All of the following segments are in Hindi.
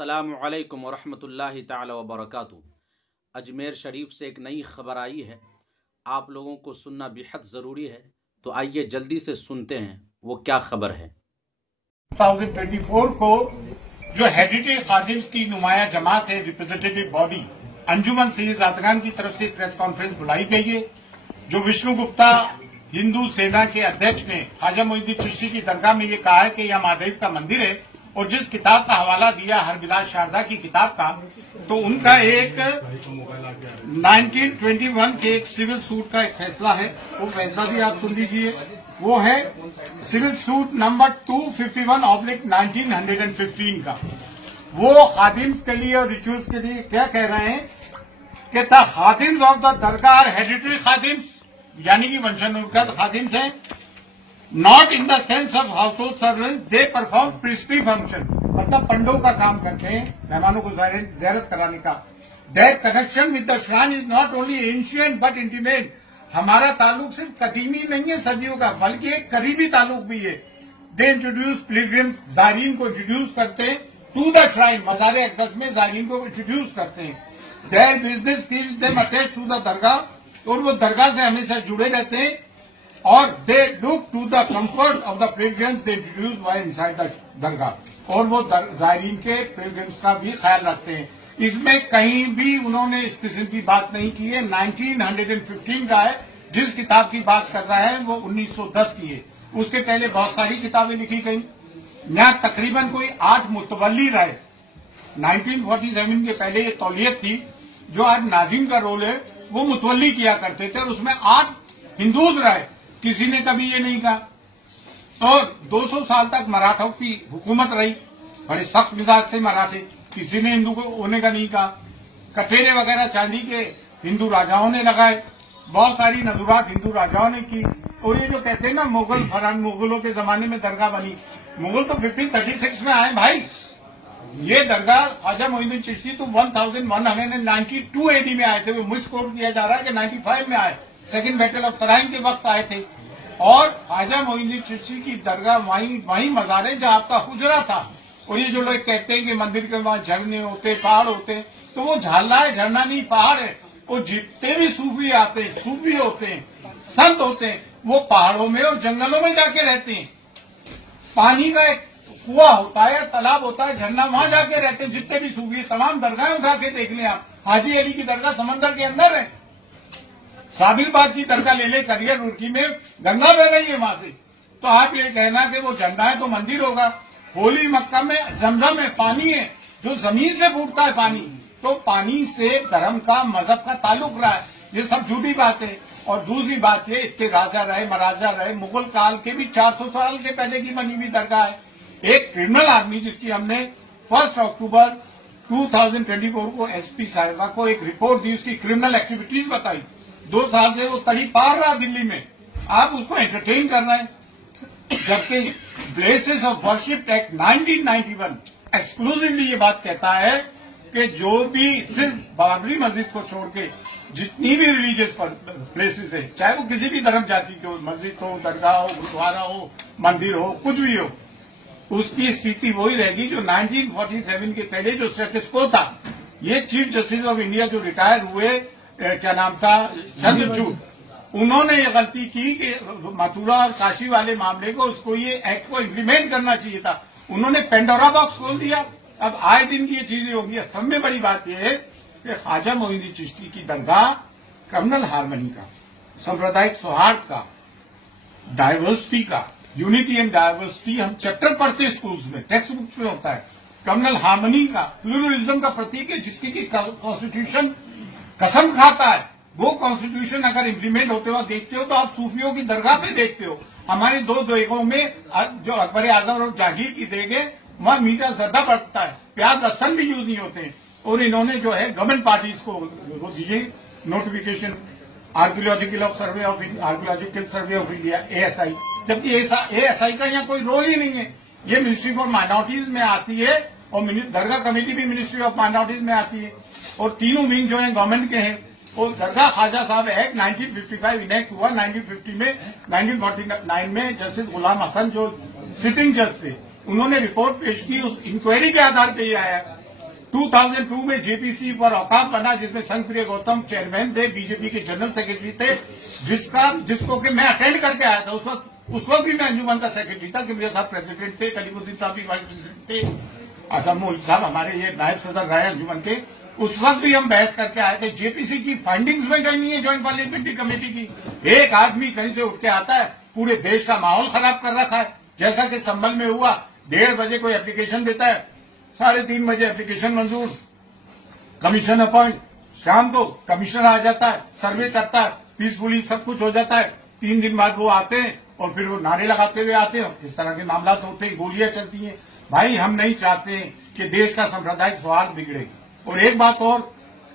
अस्सलामु अलैकुम वरहमतुल्लाहि ताला वबरकातुहू। अजमेर शरीफ से एक नई खबर आई है, आप लोगों को सुनना बेहद ज़रूरी है, तो आइए जल्दी से सुनते हैं वो क्या खबर है। 2024 को जो हेरिटेज खादिम्स की नुमाया जमात है, रिप्रेजेंटेटिव बॉडी अंजुमन सैयद ज़ादगान की तरफ से प्रेस कॉन्फ्रेंस बुलाई गई है। जो विष्णु गुप्ता हिंदू सेना के अध्यक्ष ने ख्वाजा मोइनुद्दीन चिश्ती की दरगाह में ये कहा है कि यह महादेव का मंदिर है, और जिस किताब का हवाला दिया हरबिलास शारदा की किताब का, तो उनका एक 1921 के एक सिविल सूट का एक फैसला है, वो फैसला भी आप सुन लीजिए। वो है सिविल सूट नंबर 251/1915 का। वो खादिम्स के लिए और रिचुअल्स के लिए क्या कह रहे हैं कि the khadims of the dargah heritage khadims, यानी कि वंशानुगत खादिम्स हैं, not in the sense of household servant, they perform priestly function, मतलब पंडों का काम करते हैं, मेहमानों को ज़ियारत कराने का। There connection with the shrine is not only ancient but intimate, हमारा ताल्लुक सिर्फ कदीमी नहीं है सदियों का, बल्कि एक करीबी ताल्लुक भी है। दे इंट्रोड्यूस पिलग्रिम्स, ज़ायरीन को इंट्रोड्यूस करते हैं टू द श्राइन, मज़ार अक़दस में ज़ायरीन को इंट्रोड्यूस करते हैं। Their business keeps them attached to the dargah, और वो दरगाह से हमेशा जुड़े रहते हैं। और they look to the comfort of the pilgrims they introduce while inside the dargah, और वो ज़ायरीन के पिलग्रिम्स का भी ख्याल रखते हैं। इसमें कहीं भी उन्होंने इस किस्म की बात नहीं की है। 1915 का है, जिस किताब की बात कर रहा है वो 1910 की है। उसके पहले बहुत सारी किताबें लिखी गई। यहाँ तकरीबन कोई 8 मुतवल्ली रहे। 1947 के पहले ये तौलियत थी, जो आज नाज़िम का रोल है वो मुतवल्ली किया करते थे, और उसमें 8 हिंदूज रहे। किसी ने कभी ये नहीं कहा। और 200 साल तक मराठों की हुकूमत रही, बड़े सख्त मिजाज थे मराठे, किसी ने हिंदू को होने का नहीं कहा। कठेरे वगैरह चांदी के हिंदू राजाओं ने लगाए, बहुत सारी नजुरात हिंदू राजाओं ने की। और ये जो कहते हैं ना मुगलों के जमाने में दरगाह बनी, मुगल तो 1536 में आए भाई। ये दरगाह ख्वाजा मोइनुद्दीन चिश्ती तो 1192 AD में आए थे। वो मिसकोट किया जा रहा है कि 95 में आए, सेकेंड बैटल ऑफ तराइन के वक्त आए थे। और ख्वाजा मोइनुद्दीन चिश्ती की दरगाह वहीं मज़ार है जहां आपका हुजरा था। और ये जो लोग कहते हैं कि मंदिर के वहां झरने होते, पहाड़ होते, तो वो झाला है, झरना नहीं पहाड़ है। वो जितने भी सूफी आते हैं, सूफी होते हैं, संत होते हैं, वो पहाड़ों में और जंगलों में जाके रहते हैं। पानी का एक कुआं होता है, तालाब होता है, झरना, वहां जाके रहते हैं। जितने भी सूफी, तमाम दरगाहें उठा के देख लें आप। हाजी अली की दरगाह समंदर के अंदर है। साबिरबाग की दरगाह ले ले, करियर रुड़की में गंगा बह रही है वहां से। तो आप ये कहना कि वो झंडा है तो मंदिर होगा। होली मक्का में जमजम है, पानी है जो जमीन से फूटता है पानी, तो पानी से धर्म का, मजहब का ताल्लुक रहा है। ये सब झूठी बात है। और दूसरी बात ये, इतने राजा रहे, महाराजा रहे, मुगल काल के भी 400 साल के पहले की बनी हुई दरगाह है। एक क्रिमिनल आदमी, जिसकी हमने 1 अक्टूबर 2024 को SP साहिबा को एक रिपोर्ट दी, उसकी क्रिमिनल एक्टिविटीज बताई। 2 साल से वो तड़ी पार रहा दिल्ली में, आप उसको एंटरटेन कर रहे हैं। जबकि places of worship act 1991 exclusively ये बात कहता है कि जो भी सिर्फ बाबरी मस्जिद को छोड़ के जितनी भी रिलीजियस प्लेसेस है, चाहे वो किसी भी धर्म जाति की हो, मस्जिद हो, दरगाह हो, गुरुद्वारा हो, मंदिर हो, कुछ भी हो, उसकी स्थिति वही रहेगी जो 1947 के पहले जो स्टेटस को था। ये चीफ जस्टिस ऑफ इंडिया जो रिटायर हुए, क्या नाम था, चंद्रचूड़, उन्होंने ये गलती की कि मथुरा और काशी वाले मामले को, उसको ये एक्ट को इम्प्लीमेंट करना चाहिए था। उन्होंने पेंडोरा बॉक्स खोल दिया। अब आए दिन की ये चीजें होंगी। सब में बड़ी बात यह है कि ख्वाजा मोइनुद्दीन चिश्ती की दरगाह कम्युनल हार्मनी का, सांप्रदायिक सौहार्द का, डायवर्सिटी का, यूनिटी एंड डायवर्सिटी हम चैप्टर पढ़ते हैं स्कूल्स में, टेक्स्ट बुक्स में होता है। कम्युनल हार्मनी का, प्लूरलिज्म का प्रतीक है, जिसकी की कॉन्स्टिट्यूशन कसम खाता है। वो कॉन्स्टिट्यूशन अगर इम्प्लीमेंट होते हुए देखते हो तो आप सूफियों की दरगाह पे देखते हो। हमारे 2 देगों में जो अकबर आजम और जहांगीर की देग है, वहां मीठा ज्यादा बढ़ता है, प्याज लहसन भी यूज नहीं होते हैं। और इन्होंने जो है गवर्नमेंट पार्टीज को वो दिए notification, archaeological survey of India ASI, जबकि ASI का यहाँ कोई रोल ही नहीं है। ये मिनिस्ट्री फॉर माइनॉरिटीज में आती है, और दरगाह कमेटी भी मिनिस्ट्री ऑफ माइनॉरिटीज में आती है। और तीनों विंग जो है गवर्नमेंट के हैं। और दरगाह ख्वाजा साहब एक्ट 1955 इनेक्ट हुआ। 1950 में, 1949 में जस्टिस गुलाम हसन जो सिटिंग जज थे, उन्होंने रिपोर्ट पेश की। उस इंक्वायरी के आधार पर ये आया 2002 में जेपीसी फॉर औकाफ बना, जिसमें संघप्रिय गौतम चेयरमैन थे, बीजेपी के जनरल सेक्रेटरी थे, जिसको कि मैं अटेंड करके आया था। उस वक्त भी मैं अंजुमन का सेक्रेटरी था, किबरिया साहब प्रेसिडेंट थे, कलीमुद्दीन साहब भी वाइस प्रेसिडेंट थे, आजम मौलवी साहब हमारे ये नायब सदर रहे अंजुमन के। उस वक्त भी हम बहस करके आए थे। जेपीसी की फाइंडिंग्स में कहीं नहीं है, ज्वाइंट पार्लियामेंट्री कमेटी की। एक आदमी कहीं से उठ के आता है, पूरे देश का माहौल खराब कर रखा है। जैसा कि संभल में हुआ, 1:30 बजे कोई एप्लीकेशन देता है, 3:30 बजे एप्लीकेशन मंजूर, कमीशन अपॉइंट, शाम को कमिश्नर आ जाता है, सर्वे करता है, पीसफुली सब कुछ हो जाता है। 3 दिन बाद वो आते हैं और फिर वो नारे लगाते हुए आते हैं। इस तरह के मामला होते हैं, गोलियां चलती हैं। भाई हम नहीं चाहते कि देश का सांप्रदायिक सौहार्द बिगड़े। और एक बात और,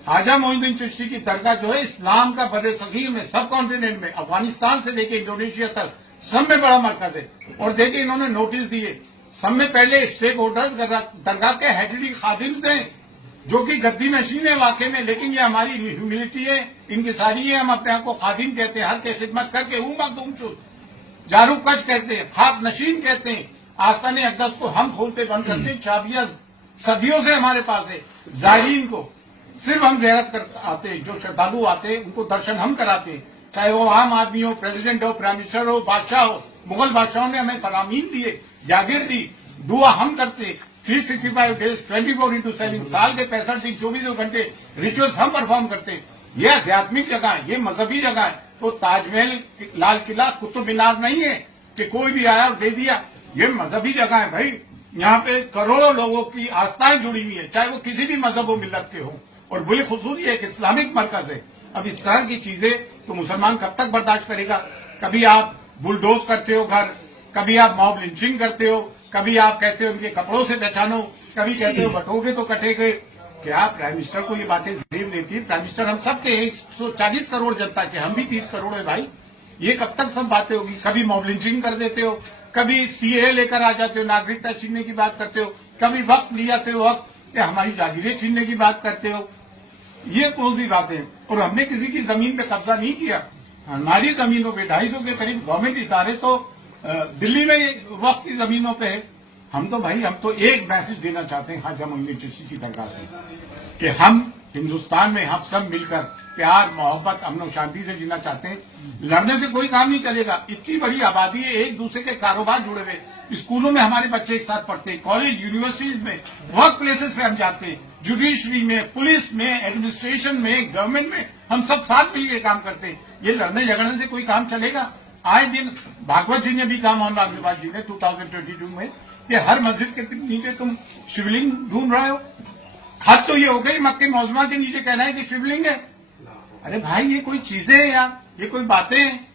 ख्वाजा मोइनुद्दीन चिश्ती की दरगाह जो है, इस्लाम का बर्रे सगीर में, सब कॉन्टिनेंट में, अफगानिस्तान से लेके इंडोनेशिया तक सब में बड़ा मरकज है। और देखिए इन्होंने नोटिस दिए, सब में पहले स्टेक होल्डर्स दरगाह के हेडली खादिम थे, जो कि गद्दी नशीन है वाकई में, लेकिन ये हमारी ह्यूमिलिटी है, इनकी सारी है। हम अपने आप को खादिम कहते हैं, हर के खिदमत करके मखदूम शुद, जारू कच कहते हैं, खाक नशीन कहते हैं। आस्थाने अक़दस को हम खोलते बंद करते हैं, चाबियां सदियों से हमारे पास है। जायरीन को सिर्फ हम ज़ियारत कर आते हैं, जो श्रद्धालु आते हैं उनको दर्शन हम कराते हैं, चाहे वो आम आदमी हो, प्रेसिडेंट हो, प्राइम मिनिस्टर हो, बादशाह हो। मुगल बादशाहों ने हमें फरामीन दिए, जागीर दी, दुआ हम करते। 365 डेज 24/7 साल के 65 दिन 24 घंटे रिचुअल्स हम परफॉर्म करते। ये आध्यात्मिक जगह है, ये मजहबी जगह है। तो ताजमहल, लाल किला, कुतुब मीनार नहीं है कि कोई भी आया और दे दिया। ये मजहबी जगह है भाई, यहाँ पे करोड़ों लोगों की आस्थाएं जुड़ी हुई है, चाहे वो किसी भी मजहब व मिल्लत के हो। और बिलखुसूस ये एक इस्लामिक मरकज है। अब इस तरह की चीजें तो मुसलमान कब तक बर्दाश्त करेगा? कभी आप बुलडोज करते हो घर, कभी आप मॉब लिंचिंग करते हो, कभी आप कहते हो उनके कपड़ों से पहचानो, कभी कहते हो बटोगे तो कटेगे। क्या प्राइम मिनिस्टर को ये बातें जेब लेती है? प्राइम मिनिस्टर हम सब के 140 करोड़ जनता के, हम भी 30 करोड़ है भाई। ये कब तक सब बातें होगी? कभी मॉब लिंचिंग कर देते हो, कभी सीए लेकर आ जाते हो, नागरिकता छीनने की बात करते हो, कभी वक्त ले जाते हो, वक्त या हमारी जागीरें छीनने की बात करते हो। ये कौन सी बातें? और हमने किसी की जमीन पे कब्जा नहीं किया। हमारी जमीनों पे 250 के करीब गवर्नमेंट इदारे तो दिल्ली में वक्त की जमीनों पे है। हम तो एक मैसेज देना चाहते हैं ख्वाजा मोइनुद्दीन चिश्ती की दरगाह से, कि हम हिंदुस्तान में हम सब मिलकर प्यार, मोहब्बत, अमन और शांति से जीना चाहते हैं। लड़ने से कोई काम नहीं चलेगा। इतनी बड़ी आबादी है, एक दूसरे के कारोबार जुड़े हुए, स्कूलों में हमारे बच्चे एक साथ पढ़ते हैं, कॉलेज, यूनिवर्सिटीज में, वर्क प्लेसेस पे हम जाते हैं, जुडिशरी में, पुलिस में, एडमिनिस्ट्रेशन में, गवर्नमेंट में, हम सब साथ मिलकर काम करते हैं। ये लड़ने झगड़ने से कोई काम चलेगा? आए दिन भागवत जी ने भी कहा, मोहन भागवत जी ने 2022 में, कि हर मस्जिद के नीचे तुम शिवलिंग ढूंढ रहे हो। हद तो ये हो गई, मक्के मौजमा के नीचे कहना है कि शिवलिंग है। अरे भाई ये कोई चीजें हैं यार, ये कोई बातें हैं?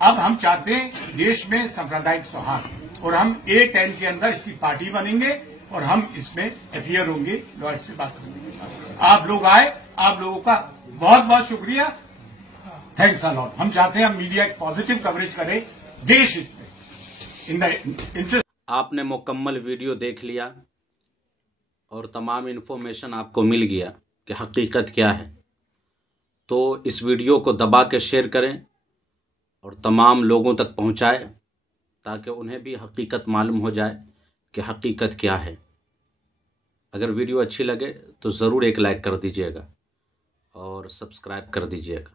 अब हम चाहते हैं देश में सांप्रदायिक सौहार्द, और हम A10 के अंदर इसकी पार्टी बनेंगे और हम इसमें अपियर होंगे, लॉयड से बात करेंगे। आप लोग आए, आप लोगों का बहुत बहुत शुक्रिया, थैंक्स अ लॉट। हम चाहते हैं हम मीडिया एक पॉजिटिव कवरेज करें देश इन द इंटरेस्ट। आपने मुकम्मल वीडियो देख लिया और तमाम इन्फॉर्मेशन आपको मिल गया कि हकीकत क्या है। तो इस वीडियो को दबा के शेयर करें और तमाम लोगों तक पहुंचाएं, ताकि उन्हें भी हकीकत मालूम हो जाए कि हकीकत क्या है। अगर वीडियो अच्छी लगे तो ज़रूर एक लाइक कर दीजिएगा और सब्सक्राइब कर दीजिएगा।